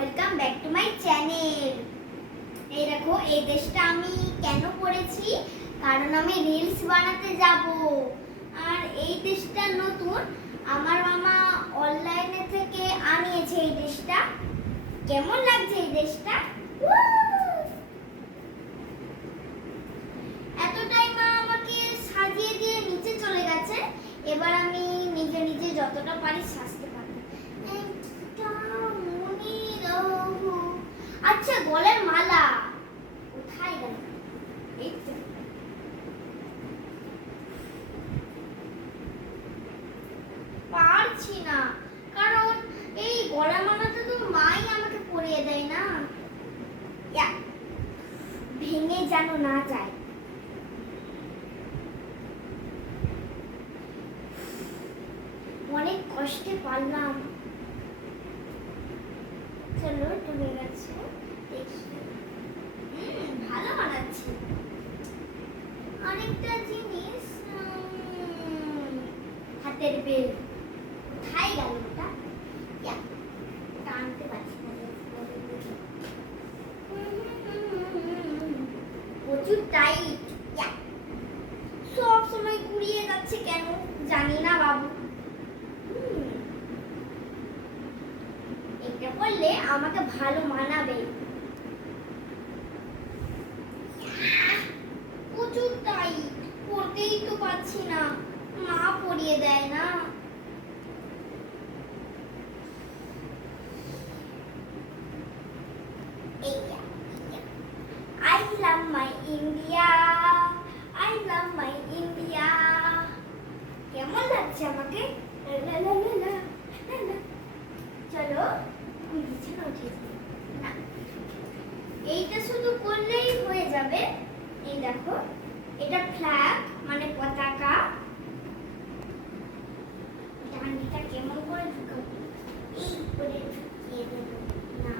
Welcome back to my channel এই দেখো, এই দেশটা আমি কেন পড়েছি? কারণ আমি রিলস বানাতে যাব। আর এই দেশটা নতুন, আমার মামা অনলাইনে থেকে আনিয়েছে এই দেশটা। কেমন লাগছে এই দেশটা! এতটাই মা আমাকে সাজিয়ে দিয়ে নিচে চলে গেছে। এবার আমি নিজে নিজে যতটা পারি সাজতে আচ্ছা গলার মালা। কোথায় গেল। পারছি না। কারণ এই গলার মালাটা তো মাই আমাকে পরিয়ে দেয় না। ভেঙে যেন না যায়। অনেক কষ্টে পারলাম। চলো তুমি গেছে। ভালো বানাচ্ছি। অনেকটা জিনিস হাতের বেল। কোথায় গেল ওটা? টানতে পারছি না প্রচুর টাইট সব সময় কুড়িয়ে যাচ্ছে কেন? জানি না বাবু। করলে আমাকে ভালো মানাবে। প্রচুর টাইট পড়তেই তো পারছি না। মা পরিয়ে দেয় না. কেমন লাগছে আমাকে। চলো। এইটা শুধু করলেই হয়ে যাবে। এই দেখো, এটা ফ্ল্যাগ মানে পতাকা। ডান্ডিটা কেমন করে ঢুকাবো? এই করে ঢুকিয়ে না।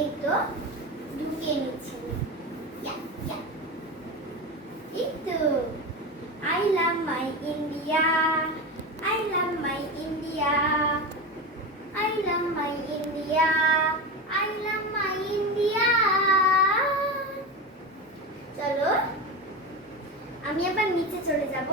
এই তো, ঢুকিয়ে নিচ্ছি। এই তো। I love my India I love my India I love my India I love my India চলো, আমি আবার নিচে চলে যাব।